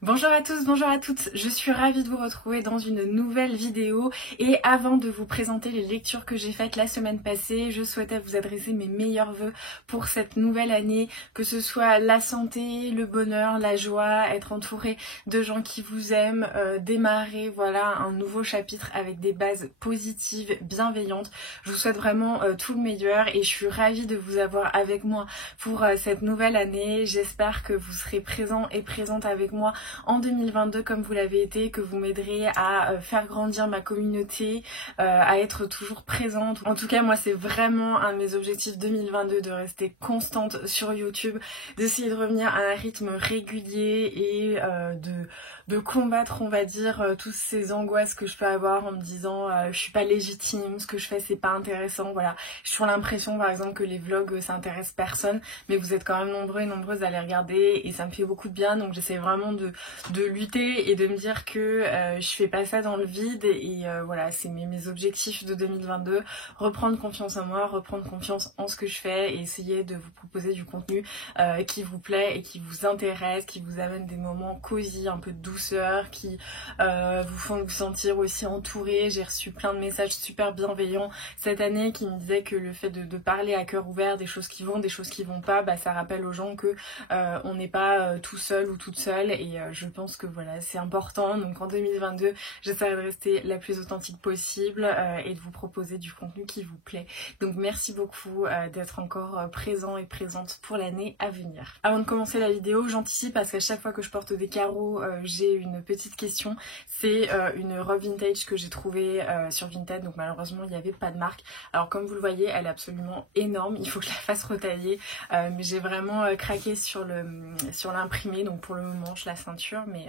Bonjour à tous, bonjour à toutes, je suis ravie de vous retrouver dans une nouvelle vidéo et avant de vous présenter les lectures que j'ai faites la semaine passée, je souhaitais vous adresser mes meilleurs vœux pour cette nouvelle année, que ce soit la santé, le bonheur, la joie, être entouré de gens qui vous aiment, démarrer voilà un nouveau chapitre avec des bases positives, bienveillantes. Je vous souhaite vraiment tout le meilleur et je suis ravie de vous avoir avec moi pour cette nouvelle année. J'espère que vous serez présents et présentes avec moi en 2022 comme vous l'avez été, que vous m'aiderez à faire grandir ma communauté, à être toujours présente. En tout cas, moi, c'est vraiment un de mes objectifs 2022 de rester constante sur YouTube, d'essayer de revenir à un rythme régulier et de combattre, on va dire, toutes ces angoisses que je peux avoir en me disant je suis pas légitime, ce que je fais c'est pas intéressant, voilà. J'ai toujours l'impression par exemple que les vlogs ça intéresse personne, mais vous êtes quand même nombreux et nombreuses à les regarder et ça me fait beaucoup de bien, donc j'essaie vraiment de lutter et de me dire que je fais pas ça dans le vide et voilà, c'est mes objectifs de 2022, reprendre confiance en moi, reprendre confiance en ce que je fais et essayer de vous proposer du contenu qui vous plaît et qui vous intéresse, qui vous amène des moments cosy, un peu de douceur, qui vous font vous sentir aussi entouré. J'ai reçu plein de messages super bienveillants cette année qui me disaient que le fait de parler à cœur ouvert des choses qui vont, des choses qui vont pas, bah, ça rappelle aux gens que on n'est pas tout seul ou toute seule et je pense que voilà c'est important. Donc en 2022 j'essaierai de rester la plus authentique possible et de vous proposer du contenu qui vous plaît. Donc merci beaucoup d'être encore présent et présente pour l'année à venir. Avant de commencer la vidéo, j'anticipe parce qu'à chaque fois que je porte des carreaux j'ai une petite question. C'est une robe vintage que j'ai trouvée sur Vinted, donc malheureusement il n'y avait pas de marque. Alors comme vous le voyez elle est absolument énorme, il faut que je la fasse retailler mais j'ai vraiment craqué sur l'imprimé, donc pour le moment je la ceinture, mais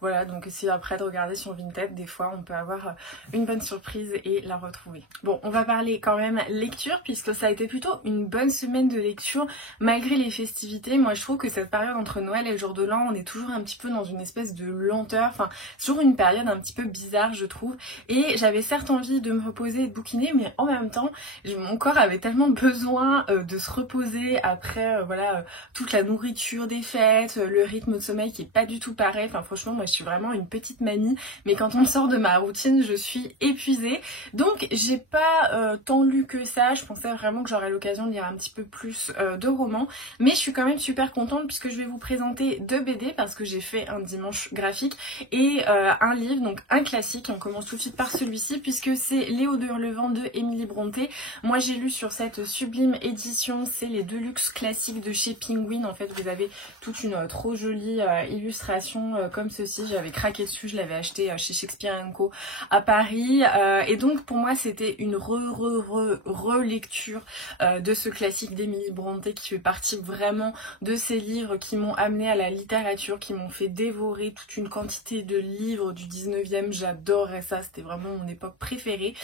voilà, donc essayez après de regarder sur Vinted, des fois on peut avoir une bonne surprise et la retrouver. Bon, on va parler quand même lecture puisque ça a été plutôt une bonne semaine de lecture malgré les festivités. Moi je trouve que cette période entre Noël et le jour de l'an, on est toujours un petit peu dans une espèce de lenteur, enfin c'est toujours une période un petit peu bizarre je trouve, et j'avais certes envie de me reposer et de bouquiner, mais en même temps mon corps avait tellement besoin de se reposer après voilà toute la nourriture des fêtes, le rythme de sommeil qui est pas du tout pareil. Enfin franchement moi je suis vraiment une petite mamie, mais quand on sort de ma routine je suis épuisée. Donc j'ai pas tant lu que ça, je pensais vraiment que j'aurais l'occasion de lire un petit peu plus de romans, mais je suis quand même super contente puisque je vais vous présenter 2 BD parce que j'ai fait un dimanche graphique et un livre, donc un classique. On commence tout de suite par celui-ci puisque c'est Léo de Hurlevent de Emily Brontë. Moi j'ai lu sur cette sublime édition, c'est les Deluxe classiques de chez Penguin. En fait vous avez toute une trop jolie illustration comme ceci, j'avais craqué dessus, je l'avais acheté chez Shakespeare & Co à Paris et donc pour moi c'était une relecture de ce classique d'Emily Brontë qui fait partie vraiment de ces livres qui m'ont amené à la littérature, qui m'ont fait dévorer toute une quantité de livres du 19e, j'adorais ça, c'était vraiment mon époque préférée.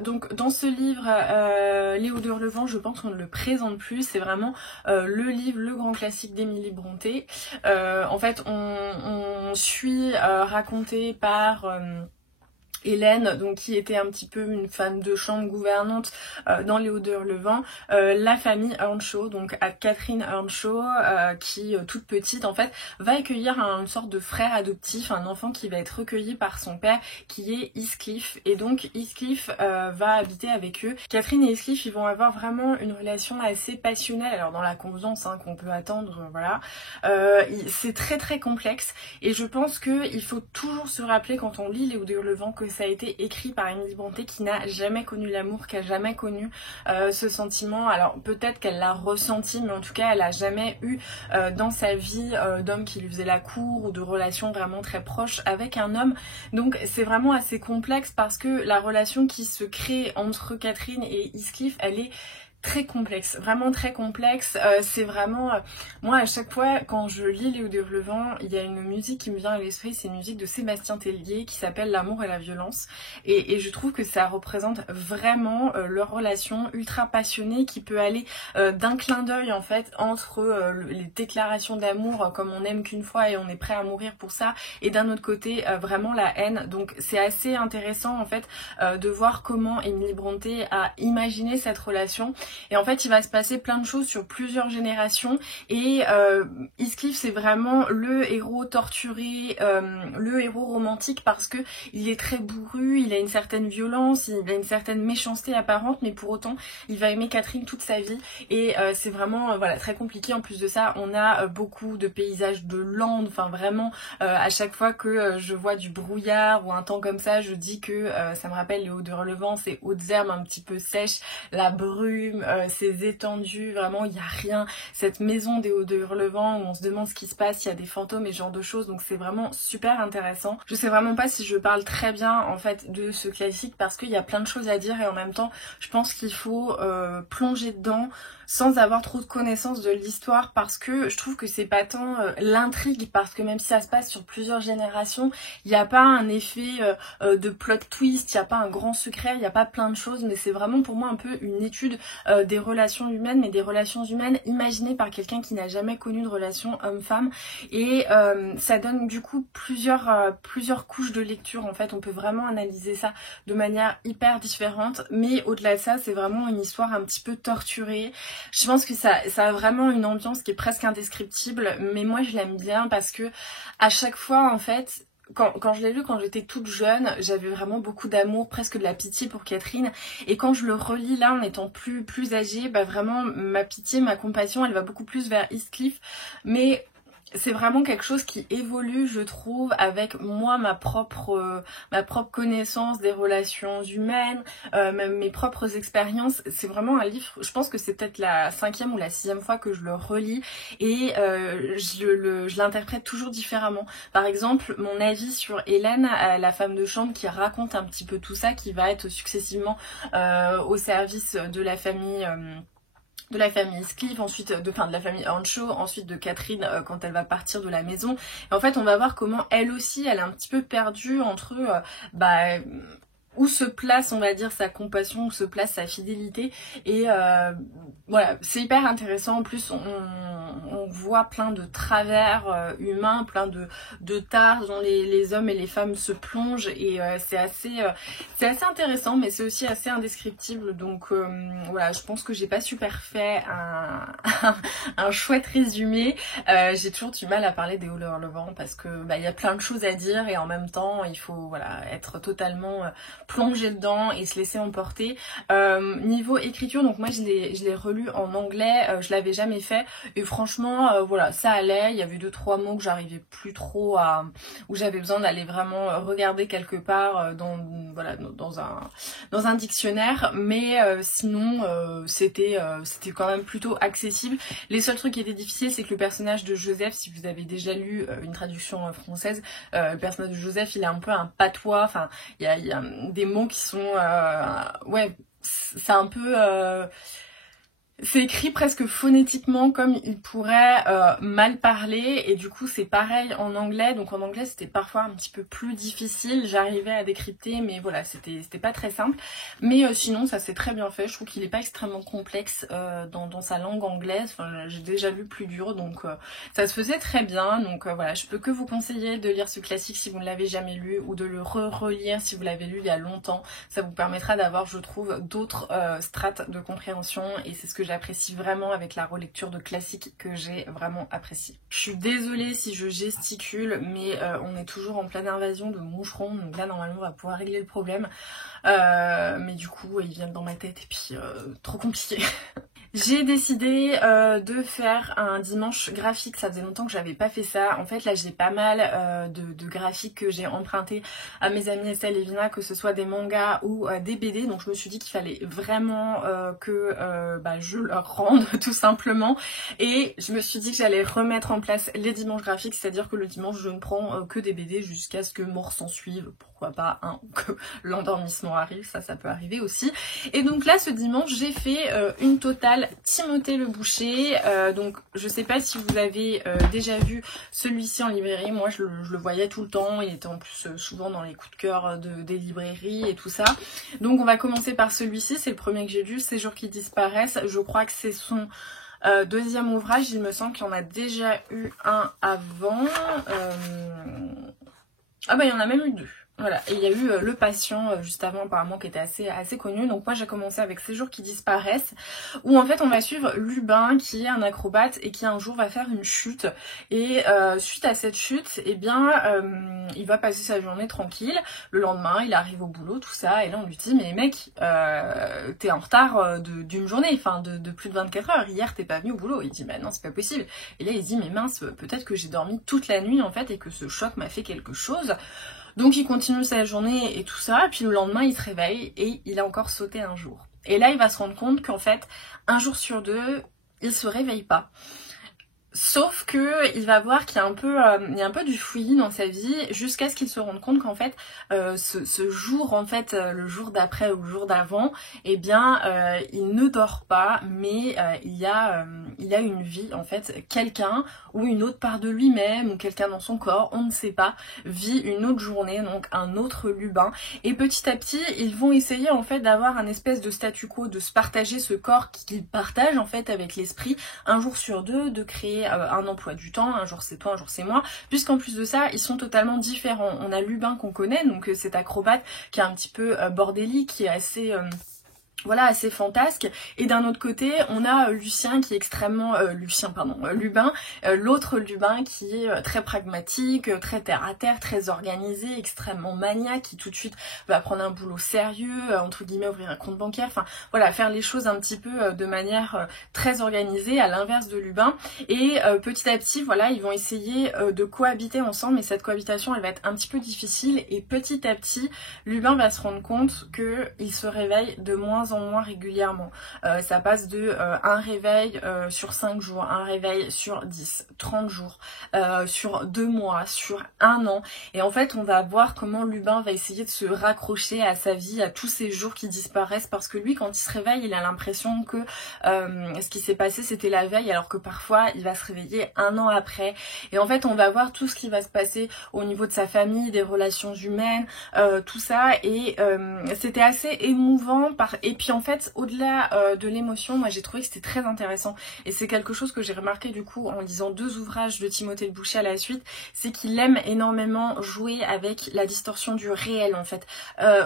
Donc dans ce livre Léo de Hurlevent, je pense qu'on ne le présente plus, c'est vraiment le livre, le grand classique d'Emily Brontë. En fait on suit raconté par Hélène, donc qui était un petit peu une femme de chambre gouvernante dans les Hauts de Hurlevent, la famille Earnshaw, donc à Catherine Earnshaw, qui toute petite en fait va accueillir une sorte de frère adoptif, un enfant qui va être recueilli par son père qui est Heathcliff, et donc Heathcliff va habiter avec eux. Catherine et Heathcliff ils vont avoir vraiment une relation assez passionnelle, alors dans la confiance qu'on peut attendre, voilà. C'est très très complexe et je pense qu'il faut toujours se rappeler quand on lit les Hauts de Hurlevent que ça a été écrit par Emily Brontë qui n'a jamais connu l'amour, qui a jamais connu ce sentiment. Alors peut-être qu'elle l'a ressenti, mais en tout cas elle a jamais eu dans sa vie d'homme qui lui faisait la cour ou de relations vraiment très proches avec un homme. Donc c'est vraiment assez complexe parce que la relation qui se crée entre Catherine et Heathcliff, elle est très complexe, vraiment très complexe. C'est vraiment moi à chaque fois quand je lis Léo de Hurlevent, il y a une musique qui me vient à l'esprit, c'est une musique de Sébastien Tellier qui s'appelle L'amour et la violence, et je trouve que ça représente vraiment leur relation ultra passionnée qui peut aller d'un clin d'œil en fait entre les déclarations d'amour comme on aime qu'une fois et on est prêt à mourir pour ça, et d'un autre côté vraiment la haine. Donc c'est assez intéressant en fait de voir comment Emily Brontë a imaginé cette relation. et en fait il va se passer plein de choses sur plusieurs générations et Heathcliff c'est vraiment le héros torturé, le héros romantique parce que il est très bourru, il a une certaine violence, il a une certaine méchanceté apparente, mais pour autant il va aimer Catherine toute sa vie et c'est vraiment voilà très compliqué. En plus de ça on a beaucoup de paysages de landes, enfin vraiment à chaque fois que je vois du brouillard ou un temps comme ça, je dis que ça me rappelle les Hauts-de-Hurlevent, ces hautes herbes un petit peu sèches, la brume, ces étendues, vraiment il n'y a rien, cette maison des Hauts-de-Hurlevent où on se demande ce qui se passe, il y a des fantômes et ce genre de choses, donc c'est vraiment super intéressant. Je sais vraiment pas si je parle très bien en fait de ce classique parce qu'il y a plein de choses à dire et en même temps je pense qu'il faut plonger dedans sans avoir trop de connaissances de l'histoire parce que je trouve que c'est pas tant l'intrigue, parce que même si ça se passe sur plusieurs générations, il n'y a pas un effet de plot twist, il n'y a pas un grand secret, il n'y a pas plein de choses, mais c'est vraiment pour moi un peu une étude des relations humaines, mais des relations humaines imaginées par quelqu'un qui n'a jamais connu de relation homme-femme et ça donne du coup plusieurs couches de lecture. En fait on peut vraiment analyser ça de manière hyper différente, mais au-delà de ça c'est vraiment une histoire un petit peu torturée. Je pense que ça a vraiment une ambiance qui est presque indescriptible, mais moi je l'aime bien parce que à chaque fois en fait, quand je l'ai lu quand j'étais toute jeune, j'avais vraiment beaucoup d'amour, presque de la pitié pour Catherine, et quand je le relis là en étant plus âgée, bah vraiment ma pitié, ma compassion, elle va beaucoup plus vers Heathcliff, mais c'est vraiment quelque chose qui évolue, je trouve, avec moi, ma propre connaissance des relations humaines, même mes propres expériences. C'est vraiment un livre, je pense que c'est peut-être la 5e ou la 6e fois que je le relis et je l'interprète toujours différemment. Par exemple, mon avis sur Hélène, la femme de chambre qui raconte un petit peu tout ça, qui va être successivement au service de la famille... Heathcliff, ensuite de la famille Earnshaw, ensuite de Catherine quand elle va partir de la maison. Et en fait on va voir comment elle aussi elle est un petit peu perdue entre où se place on va dire sa compassion, où se place sa fidélité et voilà c'est hyper intéressant. En plus on voit plein de travers humains, plein de tares dont les hommes et les femmes se plongent et c'est assez intéressant, mais c'est aussi assez indescriptible, donc voilà, je pense que j'ai pas super fait un chouette résumé. J'ai toujours du mal à parler des Hauts-de-Hurlevent parce que il y a plein de choses à dire et en même temps il faut voilà être totalement plongé dedans et se laisser emporter. Niveau écriture, donc moi je l'ai relu en anglais, je l'avais jamais fait et franchement voilà ça allait. Il y avait 2-3 mots que j'arrivais plus trop à, où j'avais besoin d'aller vraiment regarder quelque part dans un dictionnaire, mais sinon c'était quand même plutôt accessible. Les seuls trucs qui étaient difficiles, c'est que le personnage de Joseph, si vous avez déjà lu une traduction française, le personnage de Joseph il est un peu un patois, enfin il y a des mots qui sont ouais c'est un peu c'est écrit presque phonétiquement comme il pourrait mal parler et du coup c'est pareil en anglais, donc en anglais c'était parfois un petit peu plus difficile, j'arrivais à décrypter mais voilà c'était pas très simple, mais sinon ça s'est très bien fait. Je trouve qu'il est pas extrêmement complexe dans sa langue anglaise, enfin, j'ai déjà lu plus dur, donc ça se faisait très bien, donc voilà, je peux que vous conseiller de lire ce classique si vous ne l'avez jamais lu ou de le relire si vous l'avez lu il y a longtemps. Ça vous permettra d'avoir, je trouve, d'autres strates de compréhension et c'est ce que j'apprécie vraiment avec la relecture de classiques que j'ai vraiment apprécié. Je suis désolée si je gesticule, mais on est toujours en pleine invasion de moucherons, donc là normalement on va pouvoir régler le problème, mais du coup ils viennent dans ma tête et puis trop compliqué. J'ai décidé de faire un dimanche graphique, ça faisait longtemps que j'avais pas fait ça. En fait là j'ai pas mal de graphiques que j'ai empruntés à mes amies Estelle et Vina, que ce soit des mangas ou des BD, donc je me suis dit qu'il fallait vraiment que je leur rende tout simplement, et je me suis dit que j'allais remettre en place les dimanches graphiques, c'est-à-dire que le dimanche je ne prends que des BD jusqu'à ce que mort s'en suive, pourquoi pas que l'endormissement arrive, ça peut arriver aussi. Et donc là ce dimanche j'ai fait une totale Timothée le Boucher, donc je sais pas si vous avez déjà vu celui-ci en librairie, moi je le voyais tout le temps, il était en plus souvent dans les coups de cœur des librairies et tout ça. Donc on va commencer par celui-ci, c'est le premier que j'ai lu, Ces jours qui disparaissent, je crois que c'est son deuxième ouvrage, il me semble qu'il y en a déjà eu un avant, ah bah il y en a même eu deux. Voilà, et il y a eu le patient juste avant apparemment qui était assez connu. Donc moi j'ai commencé avec Ces jours qui disparaissent, où en fait on va suivre Lubin qui est un acrobate et qui un jour va faire une chute. Et suite à cette chute, eh bien il va passer sa journée tranquille. Le lendemain il arrive au boulot, tout ça, et là on lui dit mais mec, t'es en retard d'une journée, enfin de plus de 24 heures, hier t'es pas venu au boulot. Il dit bah non c'est pas possible. Et là il dit mais mince, peut-être que j'ai dormi toute la nuit en fait et que ce choc m'a fait quelque chose. Donc il continue sa journée et tout ça, puis le lendemain il se réveille et il a encore sauté un jour. Et là il va se rendre compte qu'en fait, un jour sur deux, il se réveille pas. Sauf que il va voir qu'il y a il y a un peu du fouillis dans sa vie jusqu'à ce qu'il se rende compte qu'en fait ce jour en fait le jour d'après ou le jour d'avant, eh bien il ne dort pas, mais il y a une vie en fait, quelqu'un ou une autre part de lui-même ou quelqu'un dans son corps, on ne sait pas, vit une autre journée, donc un autre Lubin, et petit à petit ils vont essayer en fait d'avoir un espèce de statu quo, de se partager ce corps qu'ils partagent en fait avec l'esprit un jour sur deux, de créer un emploi du temps, un jour c'est toi, un jour c'est moi, puisqu'en plus de ça, ils sont totalement différents. On a Lubin qu'on connaît, donc cet acrobate qui est un petit peu bordélique, qui est assez... voilà, assez fantasque. Et d'un autre côté, on a Lucien qui est extrêmement... Lubin, l'autre Lubin qui est très pragmatique, très terre-à-terre, très organisé, extrêmement maniaque, qui tout de suite va prendre un boulot sérieux, entre guillemets ouvrir un compte bancaire, enfin voilà, faire les choses un petit peu de manière très organisée, à l'inverse de Lubin. Et petit à petit, voilà, ils vont essayer de cohabiter ensemble, mais cette cohabitation, elle va être un petit peu difficile. Et petit à petit, Lubin va se rendre compte qu'il se réveille de moins en moins régulièrement. Ça passe de un réveil sur 5 jours, un réveil sur 10, 30 jours, sur 2 mois, sur 1 an. Et en fait, on va voir comment Lubin va essayer de se raccrocher à sa vie, à tous ces jours qui disparaissent, parce que lui, quand il se réveille, il a l'impression que ce qui s'est passé, c'était la veille, alors que parfois, il va se réveiller 1 an après. Et en fait, on va voir tout ce qui va se passer au niveau de sa famille, des relations humaines, tout ça. Et c'était assez émouvant. Et puis en fait, au-delà de l'émotion, moi j'ai trouvé que c'était très intéressant. Et c'est quelque chose que j'ai remarqué du coup en lisant 2 ouvrages de Timothée Le Boucher à la suite, c'est qu'il aime énormément jouer avec la distorsion du réel en fait.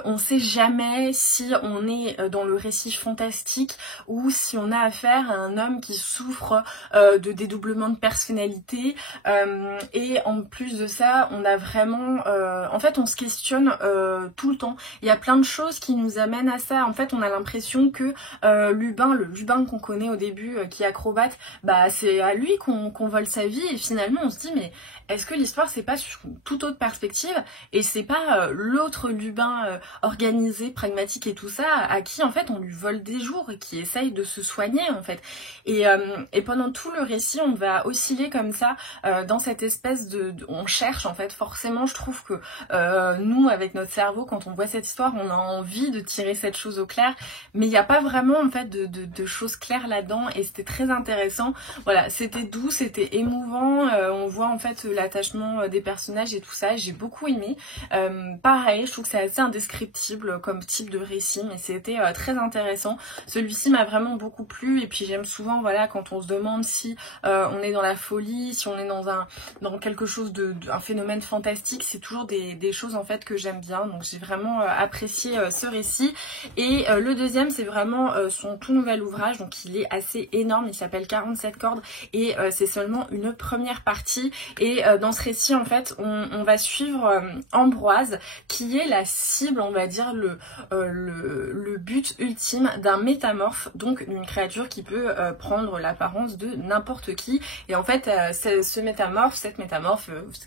On sait jamais si on est dans le récit fantastique ou si on a affaire à un homme qui souffre de dédoublement de personnalité. Et en plus de ça, on a vraiment... en fait, on se questionne tout le temps. Il y a plein de choses qui nous amènent à ça. En fait, on a l'impression que Lubin, le Lubin qu'on connaît au début, qui est acrobate, bah c'est à lui qu'on vole sa vie. Et finalement, on se dit, mais est-ce que l'histoire, c'est pas sur une toute autre perspective et c'est pas l'autre Lubin organisé, pragmatique et tout ça, à qui en fait on lui vole des jours et qui essaye de se soigner en fait. Et pendant tout le récit, on va osciller comme ça dans cette espèce on cherche en fait. Forcément, je trouve que nous, avec notre cerveau, quand on voit cette histoire, on a envie de tirer cette chose au clair, mais il n'y a pas vraiment en fait de choses claires là-dedans, et c'était très intéressant. Voilà, c'était doux, c'était émouvant, on voit en fait l'attachement des personnages et tout ça, j'ai beaucoup aimé. Pareil, je trouve que c'est assez indescriptible comme type de récit, mais c'était très intéressant. Celui-ci m'a vraiment beaucoup plu, et puis j'aime souvent, voilà, quand on se demande si on est dans la folie, si on est dans quelque chose un phénomène fantastique, c'est toujours des choses en fait que j'aime bien, donc j'ai vraiment apprécié ce récit. Et le deuxième, c'est vraiment son tout nouvel ouvrage, donc il est assez énorme, il s'appelle 47 cordes, et c'est seulement une première partie. Et dans ce récit, en fait, on va suivre Ambroise, qui est la cible, on va dire, le but ultime d'un métamorphe, donc une créature qui peut prendre l'apparence de n'importe qui. Et en fait, cette métamorphe, cette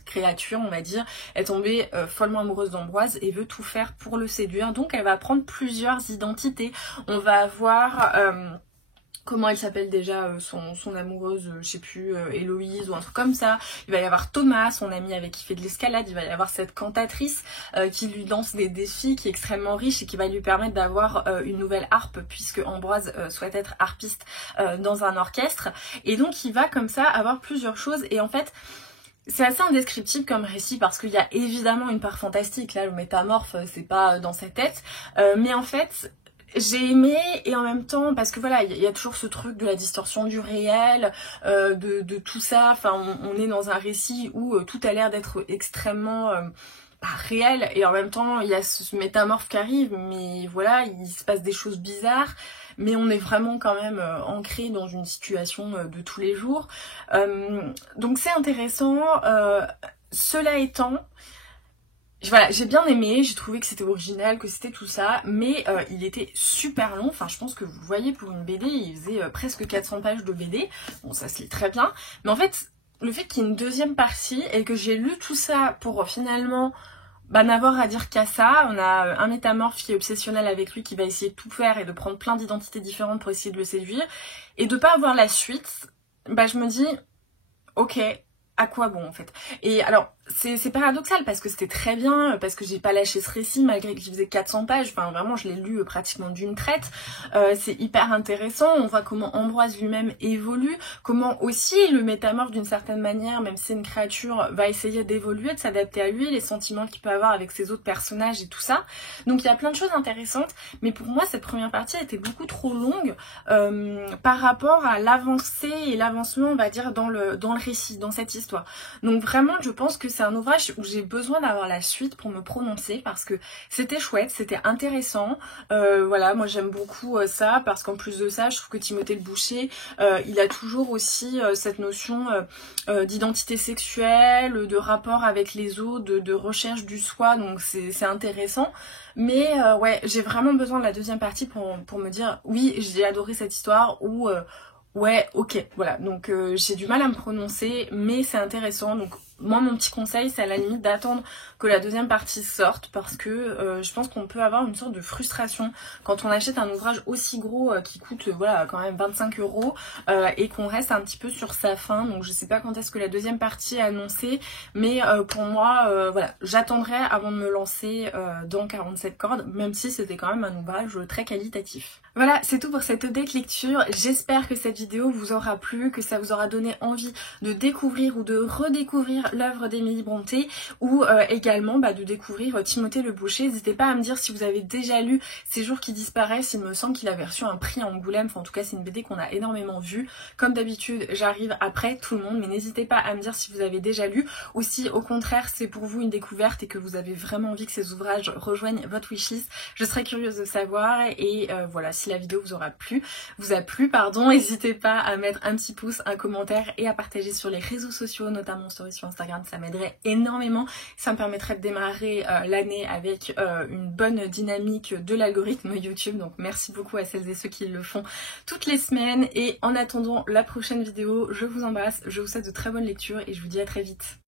créature, on va dire, est tombée follement amoureuse d'Ambroise et veut tout faire pour le séduire. Donc elle va prendre plusieurs identités. On va avoir... comment elle s'appelle déjà, son amoureuse, je sais plus, Héloïse ou un truc comme ça. Il va y avoir Thomas, son ami avec qui il fait de l'escalade. Il va y avoir cette cantatrice qui lui lance des défis, qui est extrêmement riche et qui va lui permettre d'avoir une nouvelle harpe, puisque Ambroise souhaite être harpiste dans un orchestre. Et donc il va comme ça avoir plusieurs choses, et en fait... c'est assez indescriptible comme récit, parce qu'il y a évidemment une part fantastique. Là, le métamorphe, c'est pas dans sa tête. Mais en fait... j'ai aimé, et en même temps, parce que voilà, il y a toujours ce truc de la distorsion du réel, de tout ça. Enfin, on est dans un récit où tout a l'air d'être extrêmement pas réel, et en même temps il y a ce métamorphe qui arrive, mais voilà, il se passe des choses bizarres, mais on est vraiment quand même ancré dans une situation de tous les jours. Donc c'est intéressant. Cela étant, voilà, j'ai bien aimé, j'ai trouvé que c'était original, que c'était tout ça, mais il était super long. Enfin, je pense que vous voyez, pour une BD, il faisait presque 400 pages de BD. Bon, ça se lit très bien, mais en fait, le fait qu'il y ait une deuxième partie et que j'ai lu tout ça pour finalement n'avoir à dire qu'à ça. On a un métamorphe qui est obsessionnel avec lui, qui va essayer de tout faire et de prendre plein d'identités différentes pour essayer de le séduire, et de pas avoir la suite, je me dis, ok, à quoi bon en fait? Et alors, c'est paradoxal parce que c'était très bien, parce que j'ai pas lâché ce récit malgré qu'il faisait 400 pages, enfin vraiment je l'ai lu pratiquement d'une traite. C'est hyper intéressant, on voit comment Ambroise lui-même évolue, comment aussi le métamorphe d'une certaine manière, même si c'est une créature, va essayer d'évoluer, de s'adapter à lui, les sentiments qu'il peut avoir avec ses autres personnages et tout ça. Donc il y a plein de choses intéressantes, mais pour moi cette première partie était beaucoup trop longue par rapport à l'avancée et l'avancement, on va dire, dans le récit, dans cette histoire. Donc vraiment je pense que c'est un ouvrage où j'ai besoin d'avoir la suite pour me prononcer, parce que c'était chouette, c'était intéressant. Voilà, moi j'aime beaucoup ça, parce qu'en plus de ça, je trouve que Timothée le Boucher, il a toujours aussi cette notion d'identité sexuelle, de rapport avec les autres, de recherche du soi, donc c'est intéressant. Mais ouais, j'ai vraiment besoin de la deuxième partie pour me dire oui, j'ai adoré cette histoire, ou ouais, ok, voilà. Donc j'ai du mal à me prononcer, mais c'est intéressant. Donc moi, mon petit conseil, c'est à la limite d'attendre que la deuxième partie sorte, parce que je pense qu'on peut avoir une sorte de frustration quand on achète un ouvrage aussi gros qui coûte voilà quand même 25 € et qu'on reste un petit peu sur sa fin. Donc je sais pas quand est-ce que la deuxième partie est annoncée, mais pour moi, voilà, j'attendrai avant de me lancer dans 47 cordes, même si c'était quand même un ouvrage très qualitatif. Voilà, c'est tout pour cette update lecture. J'espère que cette vidéo vous aura plu, que ça vous aura donné envie de découvrir ou de redécouvrir l'œuvre d'Émilie Brontë, ou également de découvrir Timothée le Boucher. N'hésitez pas à me dire si vous avez déjà lu Ces jours qui disparaissent. Il me semble qu'il avait reçu un prix à Angoulême, enfin en tout cas c'est une BD qu'on a énormément vue. Comme d'habitude, j'arrive après tout le monde, mais n'hésitez pas à me dire si vous avez déjà lu, ou si au contraire c'est pour vous une découverte et que vous avez vraiment envie que ces ouvrages rejoignent votre wishlist. Je serais curieuse de savoir, et voilà, si la vidéo vous a plu, n'hésitez pas à mettre un petit pouce, un commentaire et à partager sur les réseaux sociaux, notamment story sur Instagram. Ça m'aiderait énormément, ça me permettrait de démarrer l'année avec une bonne dynamique de l'algorithme YouTube. Donc merci beaucoup à celles et ceux qui le font toutes les semaines, et en attendant la prochaine vidéo, je vous embrasse, je vous souhaite de très bonnes lectures et je vous dis à très vite.